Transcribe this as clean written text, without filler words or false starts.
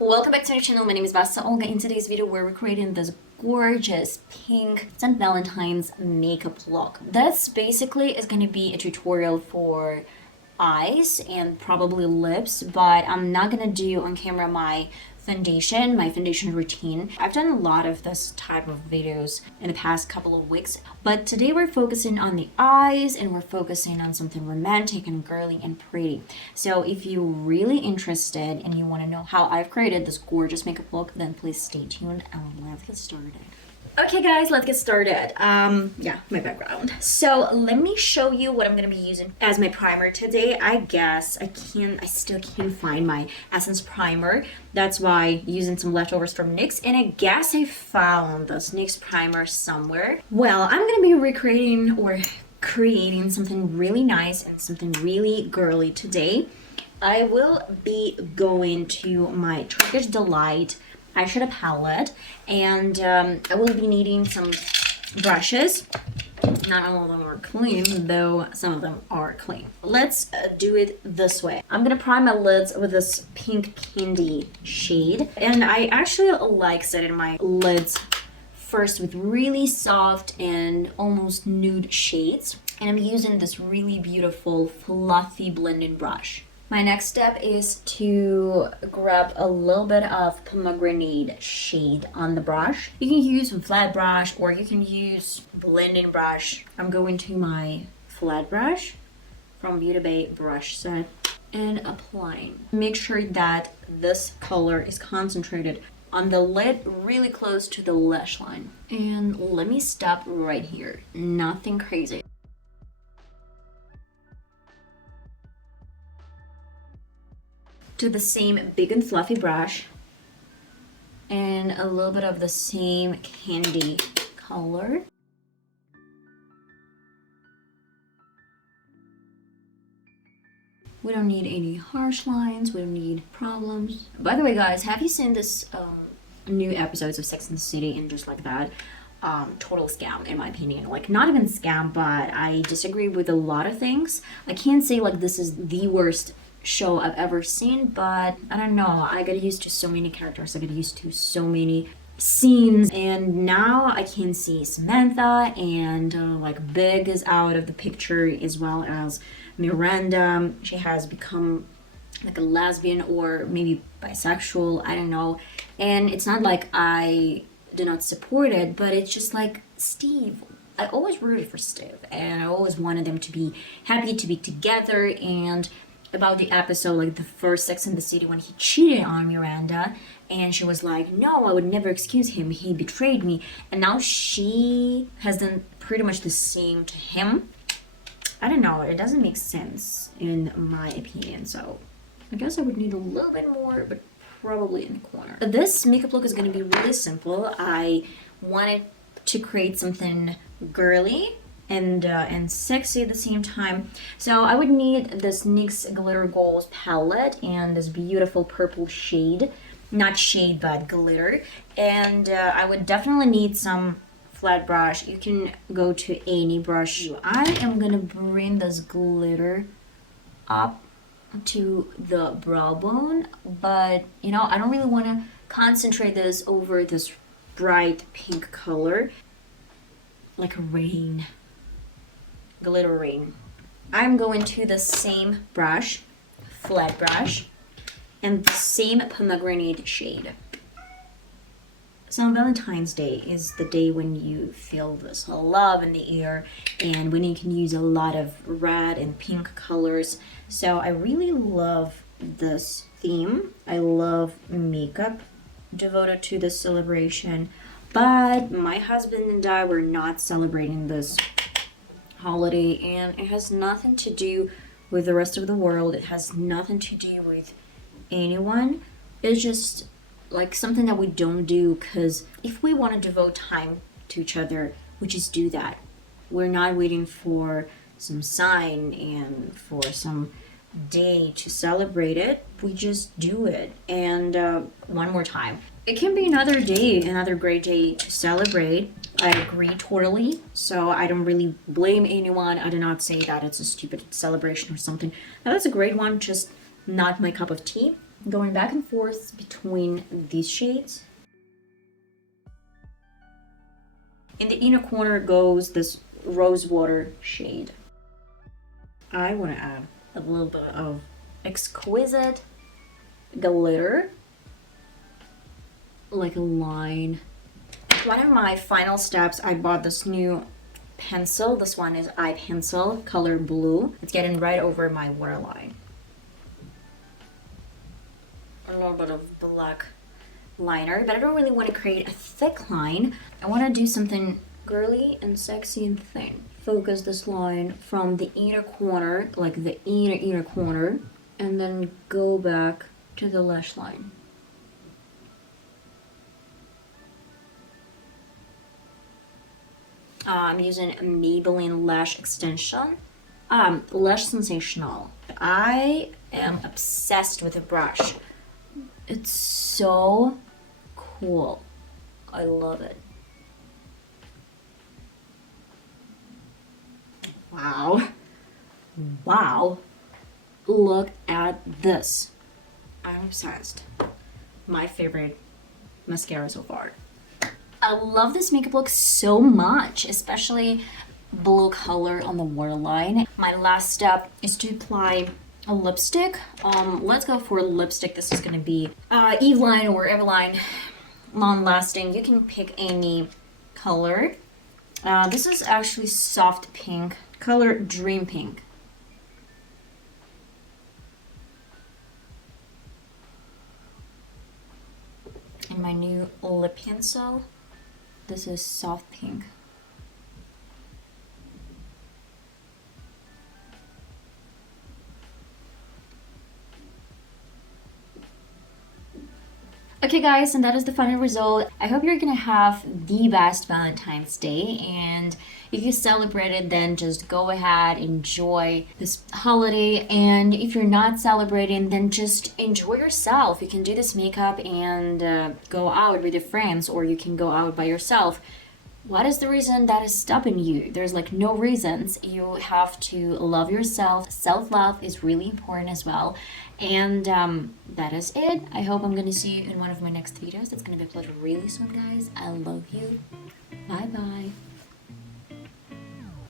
Welcome back to my channel. My name is VassaOlga. In today's video, we're recreating this gorgeous pink St. Valentine's makeup look. This basically is going to be a tutorial for eyes and probably lips, but I'm not going to do on camera my foundation routine. I've done a lot of this type of videos in the past couple of weeks, but today we're focusing on the eyes and we're focusing on something romantic and girly and pretty. So if you're really interested and you want to know how I've created this gorgeous makeup look, then please stay tuned and let's get started. Okay guys, let's get started. Yeah, my background. So let me show you what I'm gonna be using as my primer today. I still can't find my Essence primer. That's why using some leftovers from NYX, and I guess I found this NYX primer somewhere. Well, I'm gonna be recreating or creating something really nice and something really girly today. I will be going to my Turkish Delight eyeshadow palette, and I will be needing some brushes. Not all of them are clean, though some of them are clean. Let's do it this way. I'm gonna prime my lids with this pink candy shade, and I actually like setting my lids first with really soft and almost nude shades, and I'm using this really beautiful fluffy blending brush. My next step is to grab a little bit of pomegranate shade on the brush. You can use some flat brush or you can use blending brush. I'm going to my flat brush from Beauty Bay brush set and applying. Make sure that this color is concentrated on the lid really close to the lash line. And let me stop right here. Nothing crazy. To the same big and fluffy brush and a little bit of the same candy color. We don't need any harsh lines, we don't need problems. By the way guys, have you seen this new episodes of Sex and the City and just like that? Total scam in my opinion. Like, not even scam, but I disagree with a lot of things. I can't say like this is the worst show I've ever seen, but I don't know, I got used to so many characters, I got used to so many scenes, and now I can see Samantha and like Big is out of the picture, as well as Miranda. She has become like a lesbian or maybe bisexual, I don't know, and it's not like I do not support it, but it's just like Steve. I always rooted for Steve and I always wanted them to be happy to be together. And about the episode, like the first Sex and the City, when he cheated on Miranda and she was like, no, I would never excuse him, he betrayed me, and now she has done pretty much the same to him. I don't know, it doesn't make sense in my opinion, so I guess I would need a little bit more, but probably in the corner. This makeup look is going to be really simple. I wanted to create something girly and sexy at the same time. So I would need this NYX Glitter Goals palette and this beautiful purple shade. Not shade, but glitter. And I would definitely need some flat brush. You can go to any brush. I am gonna bring this glitter up to the brow bone, but you know, I don't really want to concentrate this over this bright pink color, like a rain. Glitter rain. I'm going to the same brush, flat brush, and the same pomegranate shade. So on Valentine's Day is the day when you feel this love in the air and when you can use a lot of red and pink colors. So I really love this theme. I love makeup devoted to this celebration, but my husband and I were not celebrating this holiday, and it has nothing to do with the rest of the world. It has nothing to do with anyone. It's just like something that we don't do, because if we want to devote time to each other, we just do that. We're not waiting for some sign and for some day to celebrate it. We just do it. And one more time, it can be another day, another great day to celebrate. I agree totally. So I don't really blame anyone. I do not say that it's a stupid celebration or something. Now, that's a great one, just not my cup of tea. going back and forth between these shades. In the inner corner goes this rose water shade. I want to add a little bit of exquisite glitter, like a line. One of my final steps, I bought this new pencil. This one is eye pencil, color blue. It's getting right over my waterline. A little bit of black liner, but I don't really want to create a thick line. I want to do something girly and sexy and thin. Focus this line from the inner corner, like the inner corner, and then go back to the lash line. I'm using a Maybelline lash extension. Lash Sensational. I am obsessed with the brush. It's so cool. I love it. Wow. Wow. Look at this. I'm obsessed. My favorite mascara so far. I love this makeup look so much, especially blue color on the waterline. My last step is to apply a lipstick. Let's go for lipstick. This is gonna be Eveline or Eveline, long lasting. You can pick any color. This is actually soft pink, color Dream Pink. And my new lip pencil. This is soft pink. Okay guys, and that is the final result. I hope you're gonna have the best Valentine's Day, and if you celebrate it, then just go ahead, enjoy this holiday. And if you're not celebrating, then just enjoy yourself. You can do this makeup and go out with your friends, or you can go out by yourself. What is the reason that is stopping you? There's like no reasons. You have to love yourself. Self-love is really important as well. And that is it. I hope I'm gonna see you in one of my next videos. It's gonna be a pleasure really soon, guys. I love you. Bye bye.